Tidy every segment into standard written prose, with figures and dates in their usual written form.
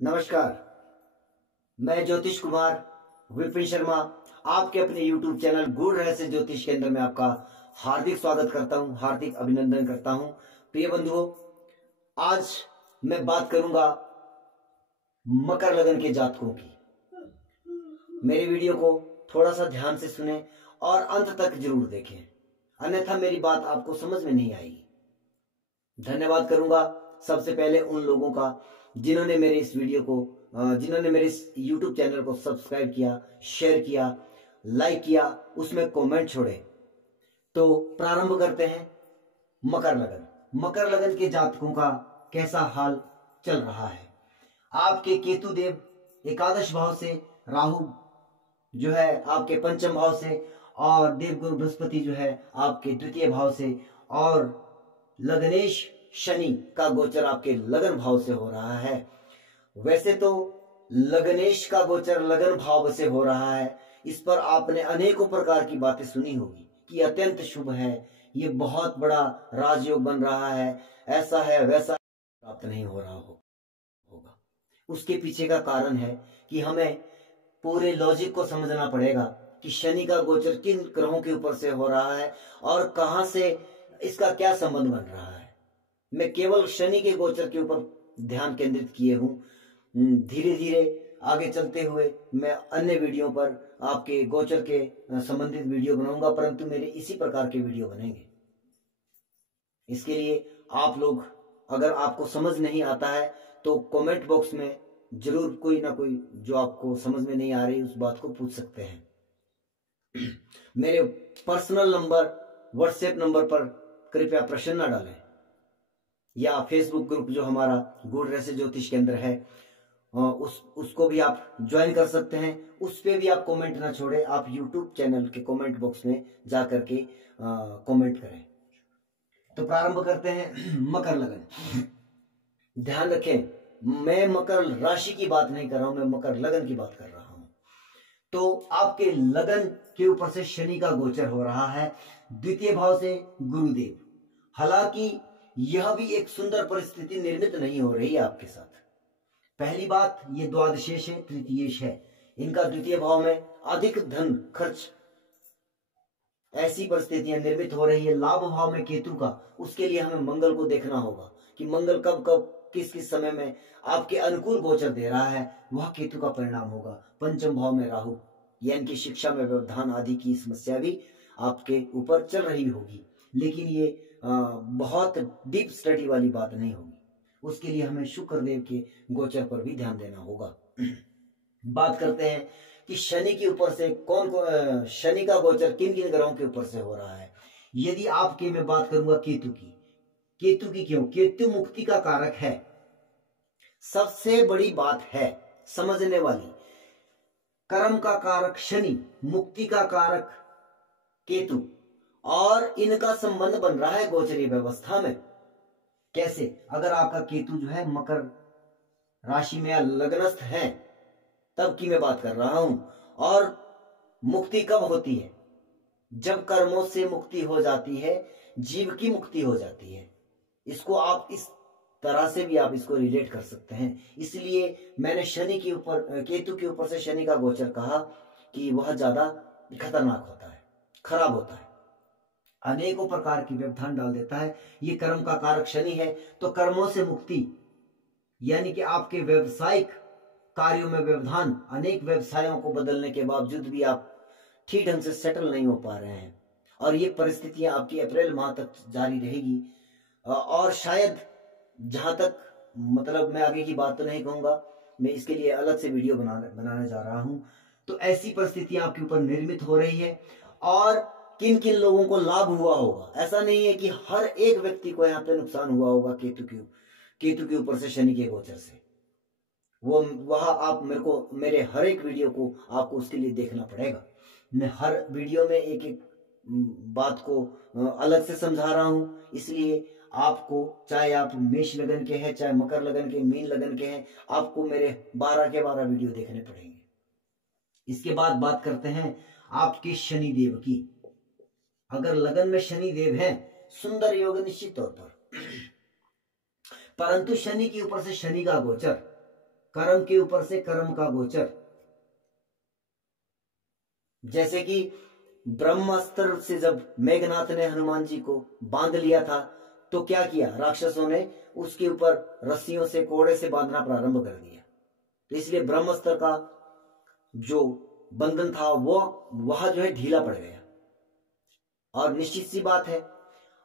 नमस्कार, मैं ज्योतिष कुमार विपिन शर्मा आपके अपने YouTube चैनल गूढ़ रहस्य ज्योतिष केंद्र में आपका हार्दिक स्वागत करता हूं, हार्दिक अभिनंदन करता हूं। प्रिय बंधुओं, आज मैं बात करूंगा मकर लगन के जातकों की। मेरी वीडियो को थोड़ा सा ध्यान से सुने और अंत तक जरूर देखें, अन्यथा मेरी बात आपको समझ में नहीं आएगी। धन्यवाद करूंगा सबसे पहले उन लोगों का जिन्होंने मेरे इस वीडियो को जिन्होंने मेरे इस YouTube चैनल को सब्सक्राइब किया, शेयर किया, लाइक किया, उसमें कमेंट छोड़े। तो प्रारंभ करते हैं। मकर लगन। मकर लगन के जातकों का कैसा हाल चल रहा है। आपके केतु देव एकादश भाव से, राहु जो है आपके पंचम भाव से, और देवगुरु बृहस्पति जो है आपके द्वितीय भाव से, और लग्नेश शनि का गोचर आपके लगन भाव से हो रहा है। वैसे तो लग्नेश का गोचर लगन भाव से हो रहा है, इस पर आपने अनेकों प्रकार की बातें सुनी होगी कि अत्यंत शुभ है, ये बहुत बड़ा राजयोग बन रहा है, ऐसा है वैसा प्राप्त नहीं हो रहा होगा। उसके पीछे का कारण है कि हमें पूरे लॉजिक को समझना पड़ेगा कि शनि का गोचर किन ग्रहों के ऊपर से हो रहा है और कहां से इसका क्या संबंध बन रहा है। मैं केवल शनि के गोचर के ऊपर ध्यान केंद्रित किए हूं। धीरे धीरे आगे चलते हुए मैं अन्य वीडियो पर आपके गोचर के संबंधित वीडियो बनाऊंगा, परंतु मेरे इसी प्रकार के वीडियो बनेंगे। इसके लिए आप लोग, अगर आपको समझ नहीं आता है तो कमेंट बॉक्स में जरूर कोई ना कोई जो आपको समझ में नहीं आ रही उस बात को पूछ सकते हैं। मेरे पर्सनल नंबर, व्हाट्सएप नंबर पर कृपया प्रश्न न डालें, या फेसबुक ग्रुप जो हमारा गूढ़ रहस्य ज्योतिष केंद्र है उसको भी आप ज्वाइन कर सकते हैं। उस पे भी आप कमेंट ना छोड़े, आप यूट्यूब चैनल के कमेंट बॉक्स में जा करके कमेंट करें। तो प्रारंभ करते हैं। मकर लगन। ध्यान रखें, मैं मकर राशि की बात नहीं कर रहा हूं, मैं मकर लगन की बात कर रहा हूं। तो आपके लगन के ऊपर से शनि का गोचर हो रहा है, द्वितीय भाव से गुरुदेव। हालांकि यह भी एक सुंदर परिस्थिति निर्मित नहीं हो रही है आपके साथ। पहली बात, ये द्वादशेश है, तृतीयेश है, इनका द्वितीय भाव में अधिक धन खर्च, ऐसी परिस्थितियां निर्मित हो रही है। लाभ भाव में केतु का, उसके लिए हमें मंगल को देखना होगा कि मंगल कब कब किस किस समय में आपके अनुकूल गोचर दे रहा है, वह केतु का परिणाम होगा। पंचम भाव में राहु, यानी कि शिक्षा में व्यवधान आदि की समस्या भी आपके ऊपर चल रही होगी, लेकिन ये बहुत डीप स्टडी वाली बात नहीं होगी। उसके लिए हमें शुक्रदेव के गोचर पर भी ध्यान देना होगा। बात करते हैं कि शनि के ऊपर से शनि का गोचर किन किन ग्रहों के ऊपर से हो रहा है। यदि आपके मैं बात करूंगा केतु की। केतु की क्यों? केतु मुक्ति का कारक है। सबसे बड़ी बात है समझने वाली, कर्म का कारक शनि, मुक्ति का कारक केतु, और इनका संबंध बन रहा है गोचरीय व्यवस्था में। कैसे? अगर आपका केतु जो है मकर राशि में या लग्नस्थ है, तब की मैं बात कर रहा हूं। और मुक्ति कब होती है? जब कर्मों से मुक्ति हो जाती है, जीव की मुक्ति हो जाती है। इसको आप इस तरह से भी आप इसको रिलेट कर सकते हैं। इसलिए मैंने शनि के ऊपर, केतु के ऊपर से शनि का गोचर कहा कि वह ज्यादा खतरनाक होता है, खराब होता है, अनेकों प्रकार की व्यवधान डाल देता है। ये कर्म का कारक शनि है, तो कर्मों से मुक्ति यानी कि आपके व्यवसायिक कार्यों में व्यवधान, अनेक व्यवसायों को बदलने के बावजूद भी आप ठीक ढंग से सेटल नहीं हो पा रहे हैं, और ये परिस्थितियां आपकी अप्रैल माह तक जारी रहेगी। और शायद, जहां तक मतलब मैं आगे की बात तो नहीं कहूंगा, मैं इसके लिए अलग से वीडियो बनाने जा रहा हूं। तो ऐसी परिस्थितियां आपके ऊपर निर्मित हो रही है, और किन किन लोगों को लाभ हुआ होगा। ऐसा नहीं है कि हर एक व्यक्ति को यहाँ पे नुकसान हुआ होगा केतु के ऊपर से शनि के गोचर से। वह आप मेरे हर एक वीडियो को आपको उसके लिए देखना पड़ेगा। मैं हर वीडियो में एक एक बात को अलग से समझा रहा हूं, इसलिए आपको, चाहे आप मेष लगन के हैं, चाहे मकर लगन के, मीन लगन के हैं, आपको मेरे 12 के 12 वीडियो देखने पड़ेंगे। इसके बाद बात करते हैं आपके शनि देव की। अगर लगन में शनि देव है, सुंदर योग निश्चित तौर पर, परंतु शनि के ऊपर से शनि का गोचर कर्म के ऊपर से कर्म का गोचर। जैसे कि ब्रह्मास्त्र से जब मेघनाथ ने हनुमान जी को बांध लिया था, तो क्या किया, राक्षसों ने उसके ऊपर रस्सियों से, कोड़े से बांधना प्रारंभ कर दिया। तो इसलिए ब्रह्मास्त्र का जो बंधन था वो वहां जो है ढीला पड़ गया। और निश्चित सी बात है,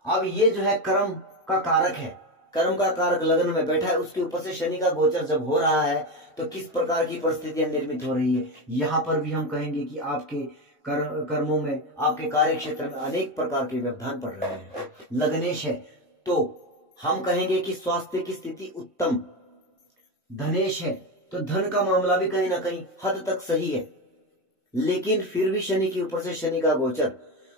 अब ये जो है कर्म का कारक है, कर्म का कारक लग्न में बैठा है, उसके ऊपर से शनि का गोचर जब हो रहा है तो किस प्रकार की परिस्थितियां निर्मित हो रही है। यहां पर भी हम कहेंगे कि आपके कर्मों में, आपके कार्य क्षेत्र में अनेक प्रकार के व्यवधान पड़ रहे हैं। लग्नेश है तो हम कहेंगे कि स्वास्थ्य की स्थिति उत्तम। धनेश है तो धन का मामला भी कहीं ना कहीं हद तक सही है, लेकिन फिर भी शनि के ऊपर से शनि का गोचर,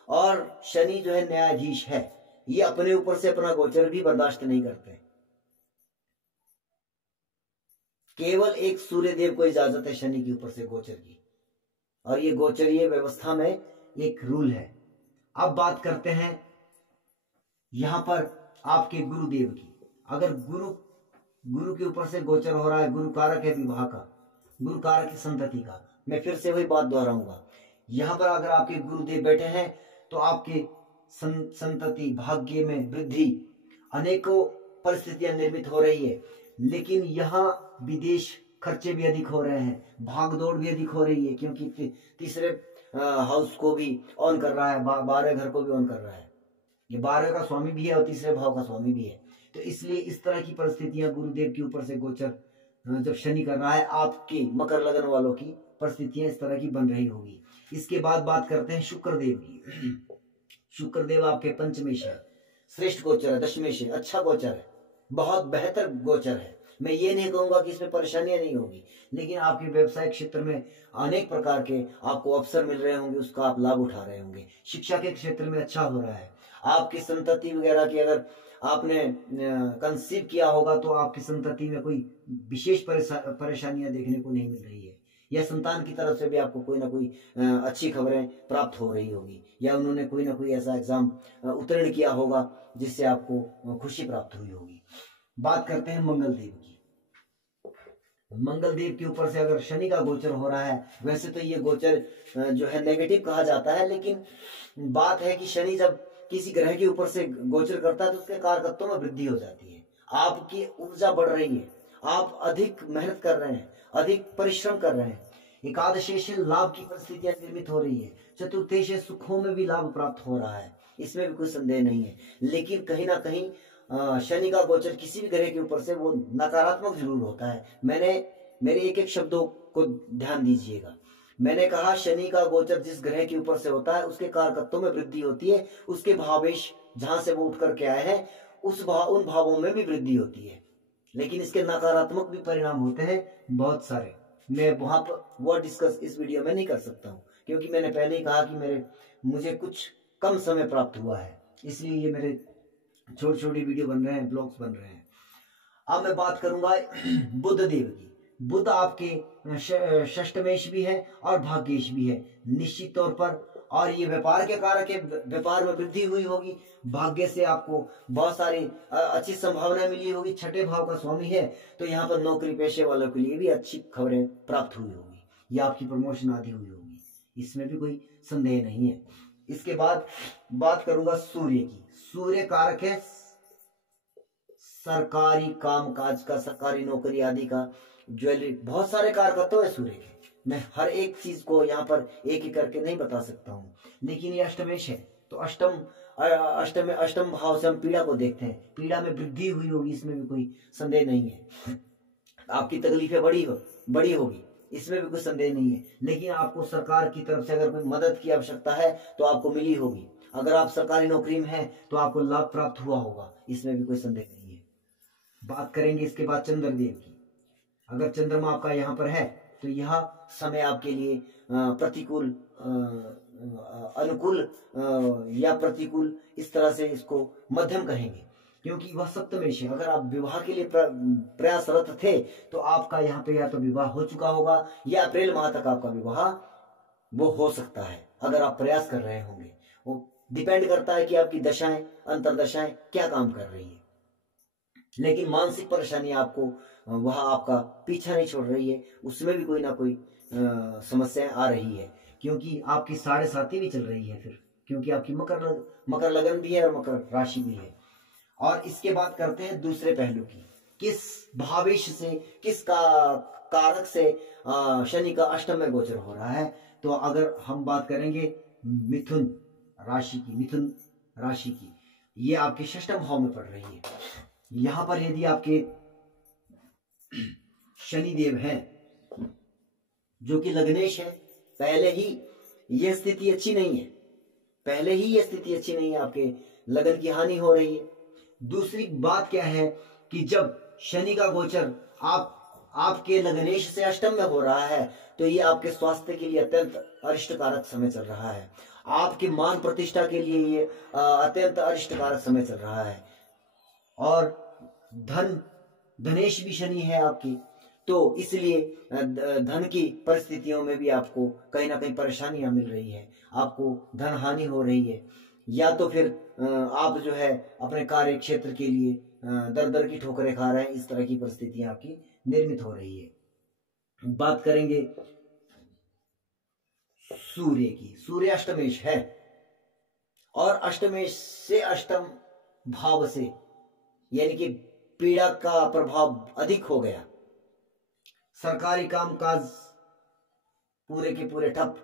और शनि जो है न्यायाधीश है, ये अपने ऊपर से अपना गोचर भी बर्दाश्त नहीं करते। केवल एक सूर्य देव को इजाजत है शनि के ऊपर से गोचर की, और ये गोचरीय व्यवस्था में एक रूल है। अब बात करते हैं यहां पर आपके गुरुदेव की। अगर गुरु के ऊपर से गोचर हो रहा है, गुरु कारक है विवाह का, गुरु कारक है संतति का। मैं फिर से वही बात दोहराऊंगा, यहां पर अगर आपके गुरुदेव बैठे हैं तो आपके संतति भाग्य में वृद्धि, अनेकों परिस्थितियां निर्मित हो रही है। लेकिन यहाँ विदेश खर्चे भी अधिक हो रहे हैं, भागदौड़ भी अधिक हो रही है, क्योंकि तीसरे हाउस को भी ऑन कर रहा है, 12 घर को भी ऑन कर रहा है। ये 12 का स्वामी भी है और तीसरे भाव का स्वामी भी है। तो इसलिए इस तरह की परिस्थितियां गुरुदेव के ऊपर से गोचर जब शनि कर रहा है, आपके मकर लगन वालों की परिस्थितियां इस तरह की बन रही होगी। इसके बाद बात करते हैं शुक्रदेव की। शुक्रदेव आपके पंचमेश है, श्रेष्ठ गोचर है, दशमेश है, अच्छा गोचर है, बहुत बेहतर गोचर है। मैं ये नहीं कहूंगा कि इसमें परेशानियां नहीं होगी, लेकिन आपके व्यवसाय क्षेत्र में अनेक प्रकार के आपको अवसर मिल रहे होंगे, उसका आप लाभ उठा रहे होंगे। शिक्षा के क्षेत्र में अच्छा हो रहा है। आपकी संतति वगैरह की अगर आपने कंसीव किया होगा तो आपकी संतति में कोई विशेष परेशानियां देखने को नहीं मिल रही है, या संतान की तरफ से भी आपको कोई ना कोई अच्छी खबरें प्राप्त हो रही होगी, या उन्होंने कोई ना कोई ऐसा एग्जाम उत्तीर्ण किया होगा जिससे आपको खुशी प्राप्त हुई होगी। बात करते हैं मंगल देव की। मंगल देव के ऊपर से अगर शनि का गोचर हो रहा है, वैसे तो ये गोचर जो है नेगेटिव कहा जाता है, लेकिन बात है कि शनि जब किसी ग्रह के ऊपर से गोचर करता है तो उसके कारकत्वों में वृद्धि हो जाती है, आपकी ऊर्जा बढ़ रही है, आप अधिक मेहनत कर रहे हैं, अधिक परिश्रम कर रहे हैं। एकादशी से लाभ की परिस्थितियां निर्मित हो रही है, चतुर्थेश से सुखों में भी लाभ प्राप्त हो रहा है, इसमें भी कोई संदेह नहीं है। लेकिन कहीं ना कहीं शनि का गोचर किसी भी ग्रह के ऊपर से वो नकारात्मक जरूर होता है। मेरे एक एक शब्दों को ध्यान दीजिएगा। मैंने कहा शनि का गोचर जिस ग्रह के ऊपर से होता है उसके कारकत्वों में वृद्धि होती है, उसके भावेश जहां से वो उठ करके आए हैं उन भावों में भी वृद्धि होती है, लेकिन इसके नकारात्मक भी परिणाम होते हैं बहुत सारे। मैं वहां पर वो डिस्कस इस वीडियो में नहीं कर सकता हूं, क्योंकि मैंने पहले ही कहा कि मुझे कुछ कम समय प्राप्त हुआ है, इसलिए ये मेरे छोटी छोटी वीडियो बन रहे हैं, ब्लॉग्स बन रहे हैं। अब मैं बात करूंगा बुध देव की। बुध आपके षष्ठमेश भी है और भाग्येश भी है निश्चित तौर पर, और ये व्यापार के कारक है, व्यापार में वृद्धि हुई होगी, भाग्य से आपको बहुत सारी अच्छी संभावना मिली होगी। छठे भाव का स्वामी है तो यहाँ पर नौकरी पेशे वालों के लिए भी अच्छी खबरें प्राप्त हुई होगी, या आपकी प्रमोशन आदि हुई होगी, इसमें भी कोई संदेह नहीं है। इसके बाद बात करूंगा सूर्य की। सूर्य कारक है सरकारी कामकाज का, सरकारी नौकरी आदि का, ज्वेलरी, बहुत सारे कारकत्व है सूर्य के। मैं हर एक चीज को यहाँ पर एक एक करके नहीं बता सकता हूँ, लेकिन ये अष्टमेश है तो अष्टम भाव से हम पीड़ा को देखते हैं, पीड़ा में वृद्धि हुई होगी, इसमें भी कोई संदेह नहीं है। आपकी तकलीफें बड़ी होगी, इसमें भी कोई संदेह नहीं है, लेकिन आपको सरकार की तरफ से अगर कोई मदद की आवश्यकता है तो आपको मिली होगी। अगर आप सरकारी नौकरी में हैं तो आपको लाभ प्राप्त हुआ होगा, इसमें भी कोई संदेह नहीं है। बात करेंगे इसके बाद चंद्रदेव की। अगर चंद्रमा आपका यहाँ पर है तो यह समय आपके लिए प्रतिकूल, अनुकूल या प्रतिकूल, इस तरह से इसको मध्यम कहेंगे, क्योंकि वह सप्तमेश है। अगर आप विवाह के लिए प्रयासरत थे तो आपका यहाँ पे या तो विवाह हो चुका होगा, या अप्रैल माह तक आपका विवाह वो हो सकता है अगर आप प्रयास कर रहे होंगे। वो डिपेंड करता है कि आपकी दशाएं, अंतरदशाएं क्या काम कर रही है। लेकिन मानसिक परेशानी आपको वह आपका पीछा नहीं छोड़ रही है, उसमें भी कोई ना कोई समस्याएं आ रही है, क्योंकि आपकी 7.5 भी चल रही है फिर, क्योंकि आपकी मकर लगन भी है और मकर राशि भी है। और इसके बाद करते हैं दूसरे पहलू की, किस भावेश से, किस का कारक से शनि का अष्टम में गोचर हो रहा है। तो अगर हम बात करेंगे मिथुन राशि की, ये आपके षष्ठम भाव में पड़ रही है। यहां पर यदि आपके शनि देव हैं जो कि लग्नेश है, पहले ही यह स्थिति अच्छी नहीं है, आपके लगन की हानि हो रही है। दूसरी बात क्या है कि जब शनि का गोचर आपके लग्नेश से अष्टम में हो रहा है, तो ये आपके स्वास्थ्य के लिए अत्यंत अरिष्टकारक समय चल रहा है, आपकी मान प्रतिष्ठा के लिए ये अत्यंत अरिष्टकारक समय चल रहा है। और धनेश भी शनि है आपकी, तो इसलिए धन की परिस्थितियों में भी आपको कहीं ना कहीं परेशानियां मिल रही है, आपको धन हानि हो रही है, या तो फिर आप जो है अपने कार्य क्षेत्र के लिए दर दर की ठोकरें खा रहे हैं, इस तरह की परिस्थितियां आपकी निर्मित हो रही है। बात करेंगे सूर्य की, सूर्य अष्टमेश है, और अष्टमेश से अष्टम भाव से यानी कि पीड़ा का प्रभाव अधिक हो गया, सरकारी कामकाज पूरे के पूरे ठप,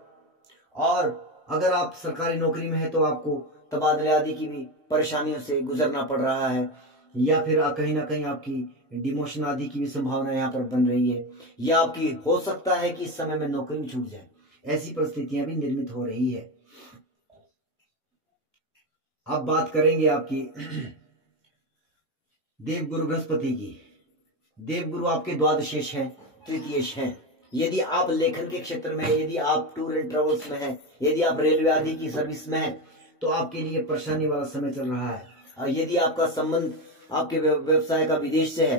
और अगर आप सरकारी नौकरी में है तो आपको तबादले आदि की भी परेशानियों से गुजरना पड़ रहा है, या फिर कहीं ना कहीं आपकी डिमोशन आदि की भी संभावना यहाँ पर बन रही है, या आपकी हो सकता है कि इस समय में नौकरी छूट जाए, ऐसी परिस्थितियां भी निर्मित हो रही है। अब बात करेंगे आपकी देवगुरु बृहस्पति की। देवगुरु आपके द्वादशेश हैं, तृतीयेश हैं। यदि आप लेखन के क्षेत्र में, यदि आप टूर एंड ट्रेवल्स में हैं, यदि आप रेलवे आदि की सर्विस में हैं, तो आपके लिए परेशानी वाला समय चल रहा है। और यदि आपका संबंध आपके व्यवसाय का विदेश से है,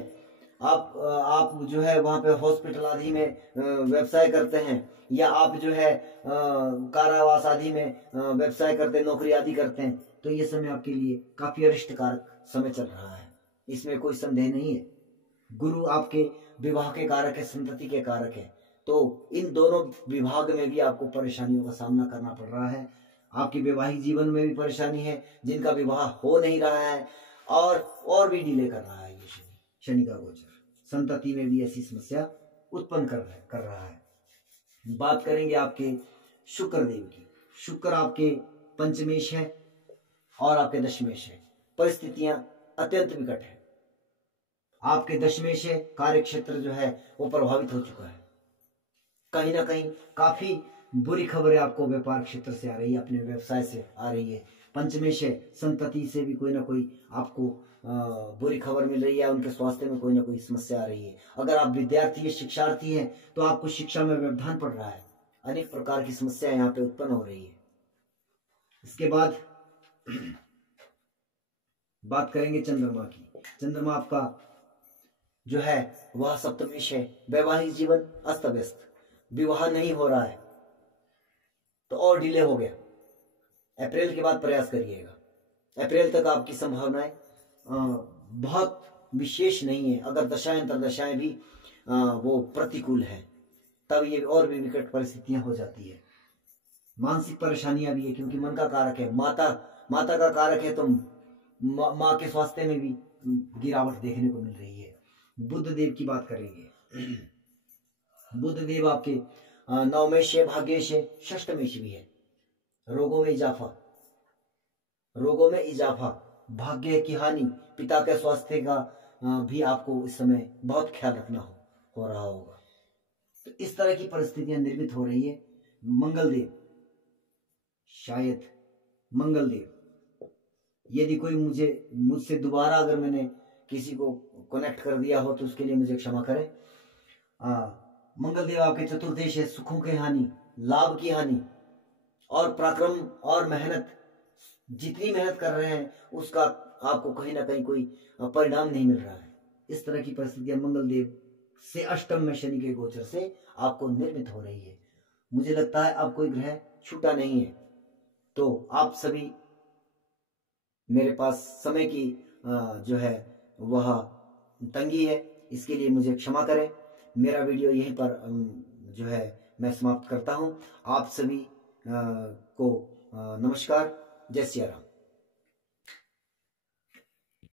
आप जो है वहां पे हॉस्पिटल आदि में व्यवसाय करते हैं, या आप जो है कारावास आदि में व्यवसाय करते हैं, नौकरी आदि करते हैं, तो ये समय आपके लिए काफी अरिष्टकारक समय चल रहा है, इसमें कोई संदेह नहीं है। गुरु आपके विवाह के कारक है, संतति के कारक है, तो इन दोनों विभाग में भी आपको परेशानियों का सामना करना पड़ रहा है। आपके वैवाहिक जीवन में भी परेशानी है, जिनका विवाह हो नहीं रहा है और भी डिले कर रहा है, ये शनि का गोचर संतति में भी ऐसी समस्या उत्पन्न कर रहा है। बात करेंगे आपके शुक्र देव की। शुक्र आपके पंचमेश है और आपके दशमेश है, परिस्थितियां अत्यंत विकट है। आपके दशमेश है, कार्य क्षेत्र जो है वो प्रभावित हो चुका है, कहीं ना कहीं काफी बुरी खबरें आपको व्यापार क्षेत्र से आ रही है, अपने व्यवसाय से आ रही है। पंचमेश है, संतति से भी कोई ना कोई आपको बुरी खबर मिल रही है, उनके स्वास्थ्य में कोई ना कोई समस्या आ रही है। अगर आप विद्यार्थी शिक्षार्थी हैं तो आपको शिक्षा में व्यवधान पड़ रहा है, अनेक प्रकार की समस्या यहाँ पे उत्पन्न हो रही है। इसके बाद बात करेंगे चंद्रमा की। चंद्रमा आपका जो है वह सप्तमेश है, वैवाहिक जीवन अस्त व्यस्त, विवाह नहीं हो रहा है तो और डिले हो गया, अप्रैल के बाद प्रयास करिएगा। अप्रैल तक आपकी संभावनाएं बहुत विशेष नहीं है, अगर दशाएं अंतरदशाएं भी वो प्रतिकूल है, तब ये और भी विकट परिस्थितियां हो जाती है। मानसिक परेशानियां भी है, क्योंकि मन का कारक है, माता का कारक है, तो माँ के स्वास्थ्य में भी गिरावट देखने को मिल रही है। बुध देव की बात करेंगे। बुध देव आपके नवमेश है, भाग्येश है, षष्ठमेश भी है। रोगों में इजाफा, भाग्य की हानि, पिता के स्वास्थ्य का भी आपको इस समय बहुत ख्याल रखना हो रहा होगा। तो इस तरह की परिस्थितियां निर्मित हो रही है। मंगलदेव, यदि कोई मुझसे दोबारा अगर मैंने किसी को कनेक्ट कर दिया हो तो उसके लिए मुझे क्षमा करें। मंगलदेव आपके चतुर्देश है, सुखों की हानि, लाभ की हानि, और पराक्रम और मेहनत, जितनी मेहनत कर रहे हैं उसका आपको कहीं ना कहीं कोई परिणाम नहीं मिल रहा है। इस तरह की परिस्थितियां मंगलदेव से अष्टम में शनि के गोचर से आपको निर्मित हो रही है। मुझे लगता है अब कोई ग्रह छूटा नहीं है, तो आप सभी मेरे पास समय की जो है वह तंगी है, इसके लिए मुझे क्षमा करें। मेरा वीडियो यहीं पर जो है मैं समाप्त करता हूं। आप सभी को नमस्कार। जय सिया राम।